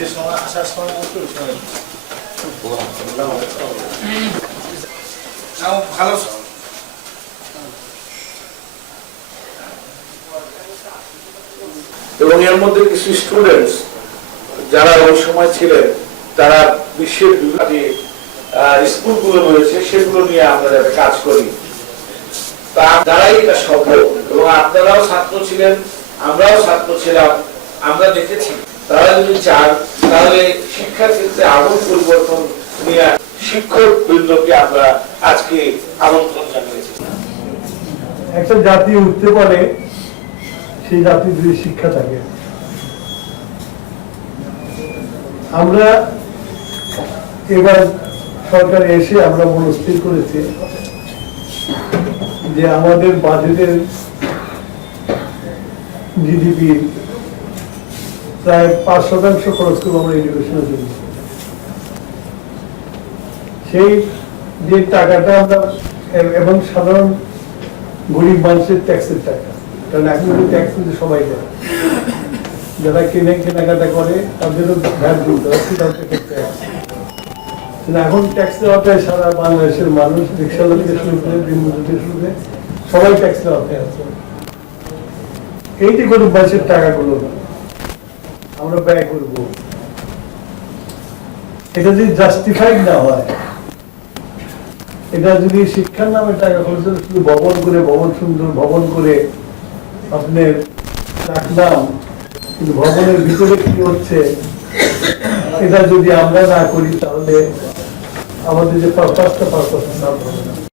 সে সময় আসার সময় ভালো এবং এর মধ্যে কিছু স্টুডেন্টস যারা ওই সময় ছিলেন তারা বিশ্বের বিভিন্ন স্কুলগুলো রয়েছে সেগুলো নিয়ে আমরা যাতে কাজ করি তা দ্বারাই এটা সম্ভব এবং আপনারাও ছাত্র ছিলেন আমরাও ছাত্র ছিলাম আমরা দেখেছি তারা যদি চান তাহলে শিক্ষার ক্ষেত্রে আমূল পরিবর্তন নিয়ে শিক্ষক বৃন্দকে আমরা আজকে আমন্ত্রণ জানিয়েছি। একটা জাতি উঠতে পারে সেই জাতির যদি শিক্ষা থাকে। আমরা এবার সরকার এসে আমরা মনস্থির করেছি যে আমাদের বাজেটের জিডিপি প্রায় 5% খরচ করবো আমরা এডুকেশনের জন্য। সেই যে টাকাটা আমরা এবং সাধারণ গরিব মানুষের ট্যাক্সের টাকা, কারণ এখন ট্যাক্স কিন্তু সবাই দেয়, যারা কেনাকাটা করে তাদেরও ভ্যাট দিতে হয়। এখন ট্যাক্স দেওয়াতে সারা বাংলাদেশের মানুষ রিক্সাওয়ালা থেকে শুরু করে দিনমজুর থেকে শুরু করে সবাই ট্যাক্স দেওয়াতে আছে। এই যে গরিব মানুষের টাকাগুলো আমরা ব্যয় করব, এটা যদি জাস্টিফাইড না হয়, এটা যদি শিক্ষার নামে টাকা খরচ শুধু ভবন করে ভবন সুন্দর ভবন করে আপনার রাখলাম, কিন্তু ভবনের ভিতরে কি হচ্ছে এটা যদি আমরা না করি তাহলে আমাদের যে পারপাসটা পারপাস না হবে না।